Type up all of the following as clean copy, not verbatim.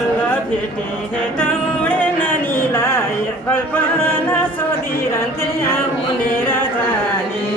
बल्ल भेटे हेटौडे नानीलाई कल्पना सोधिरहन्थे आउने र जाने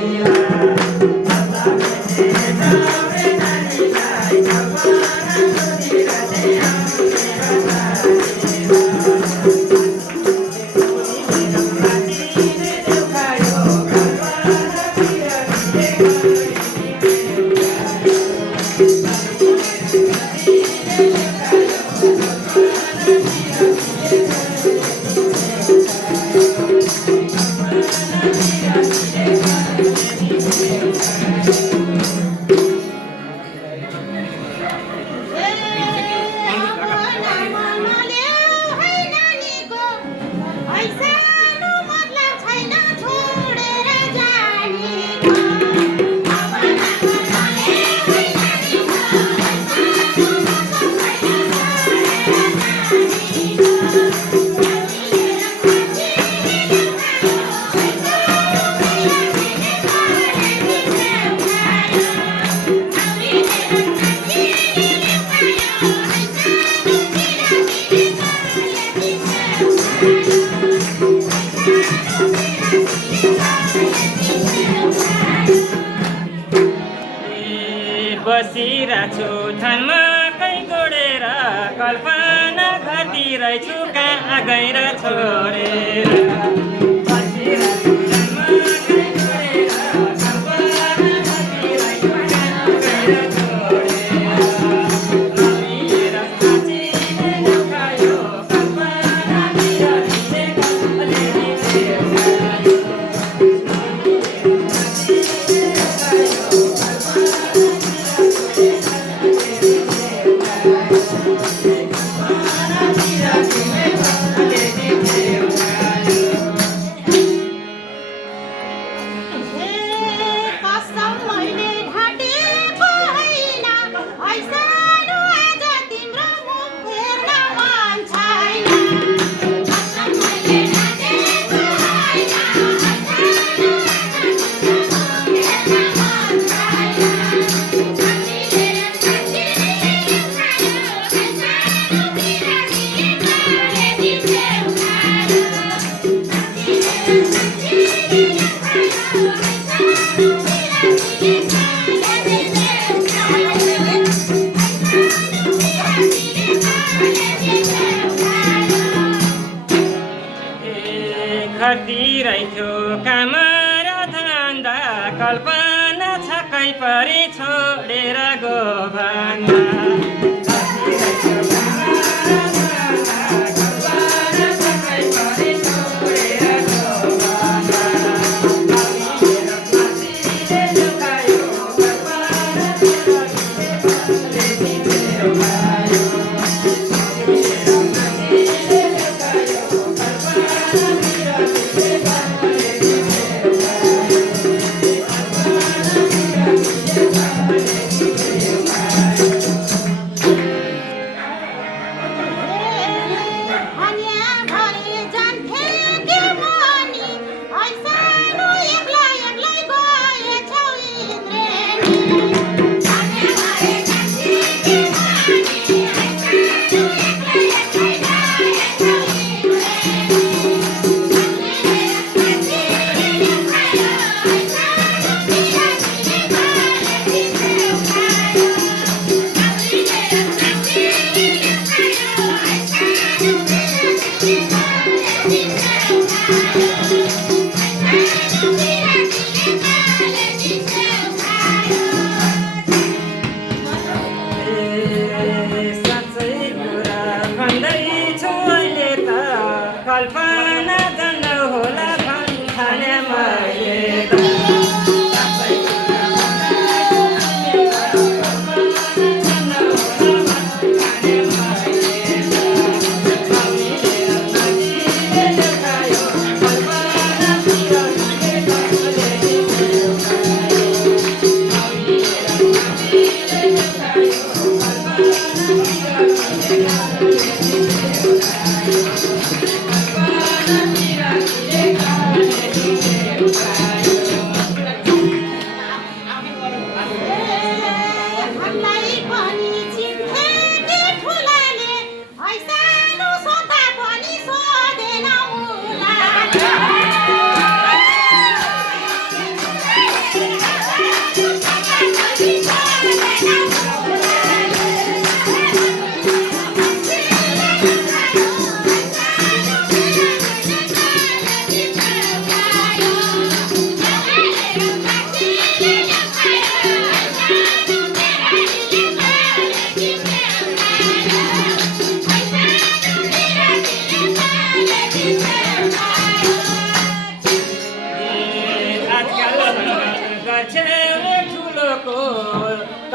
बसिरहेछु थानमा कै गोडेर कल्पना घरतिरैछु कहाँ गएर छोडेर बसिरहेछु थानमा कै गोडेर कल्पना घरतिरैछु कहाँ गएर छोडेर नमिलेर साँच्चीले दुखायो कल्पना बिरहीले कलेजी फेर्कायो खटिरहेको काम र धन्दा कल्पना छक्कै परी छोडेर गो भन्दा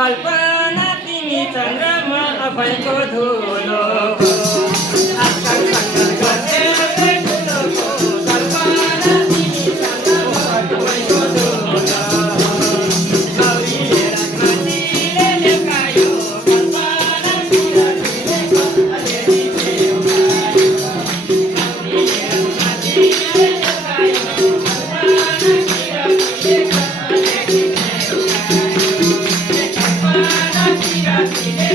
कल्पना तिमी चन्द्रमा अभयको धुलो हो आजकल सङ्घर्ष गर्ने ठुलोको कल्पना तिमी चन्द्रमा अभयको धुलो गौरी राजमाझीले लेखायो कल्पना तिमीले अलिअलि छेउमायो गौरी राजमाझीले लेखायो कल्पना तिमीले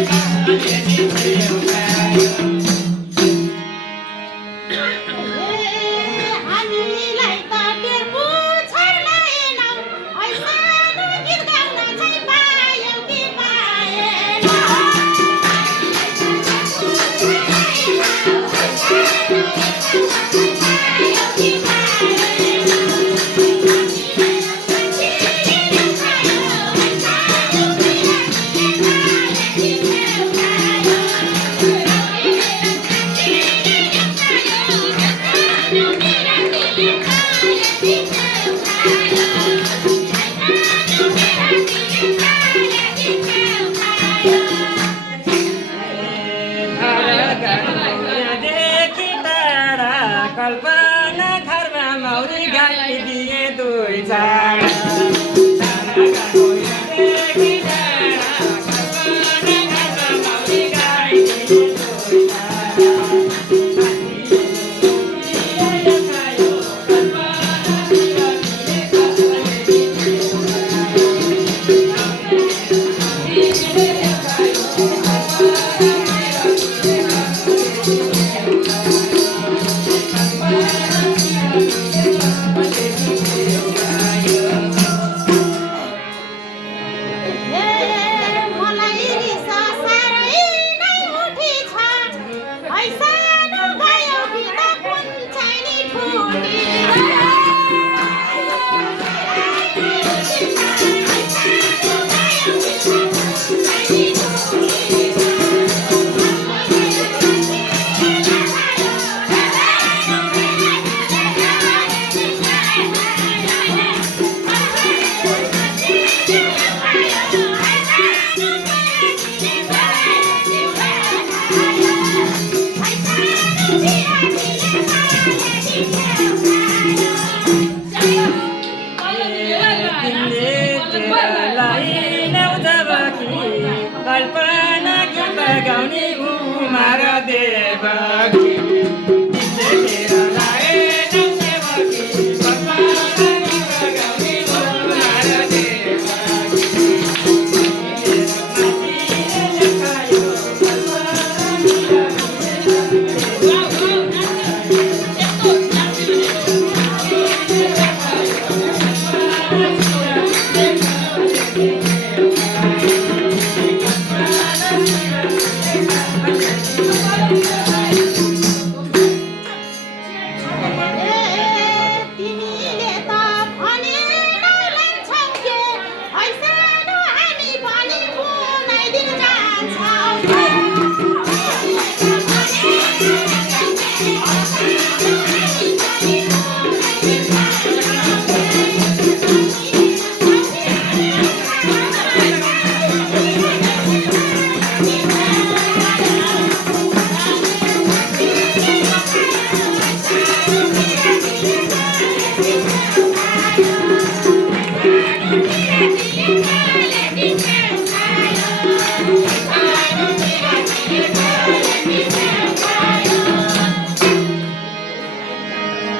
हामीलाई त टेर्पु छर्लाएनौ ऐसानो गीत गाउन चाहिँ पायौ कि पाएनौ देखि टाढा कल्पना घरमा मौरी गाइदिए दुई चार देखि टाढा कल्पना घरमा मौरी गाइदिए दुई मलाई रिसा साह्रै नै उठेछ ऐसानो गायौ गीत कुन चाहिँ नि फुटेर कल्पना गीत गाउने उमार देवकी